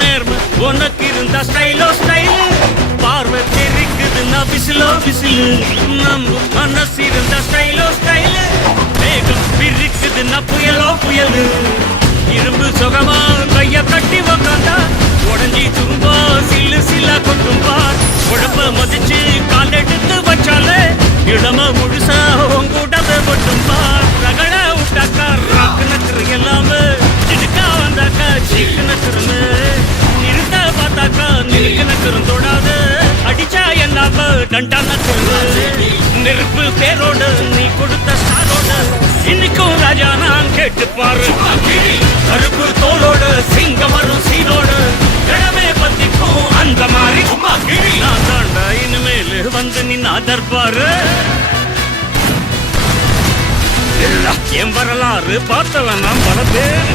நேர்மை உனக்கு இருந்தா ஸ்டைலோ ஸ்டைல், பார்வை தெரிக்குதுன்னா விசிலோ விசிலு. நம்ம மனசு இருந்தா ஸ்டைலோ ஸ்டைல், வேகம் பிரிக்குதுன்னா புயலோ புயலு. இரும்பு சுகமா கைய கட்டி உக்காந்தா உடஞ்சி துரும்பா சில்லு சில்லா கொட்டும் பார். உடம்ப மதிச்சு கால் எடுத்து வச்சாலே இடம முழுசா உங்கூடவே கொட்டும் பார். ரகட விட்டாக்கா ராக்கு நக்கரு எல்லாமே, சிடுக்கா வந்தாக்கா சீக்கு நக்கருமே. நிறுத்த பார்த்தாக்கா நிறுக்கு நக்கரும் தொடாது, அடிச்சா என்னாம டண்டா நக்கரு. நெருப்பு பேரோடு நீ கொடுத்த ஸ்டாரோடு இன்னைக்கும் ராஜா நான் கேட்டு பாரு. கருப்பு தோளோடு சிங்கம் வரும் சீனோடு இடமே பத்திக்கும் அந்த மாதிரி நான் தாண்டா இனிமேல் வந்து நின்னா தர்பாரு. என் வரலாறு பார்த்தவன் நான் பல பேர்.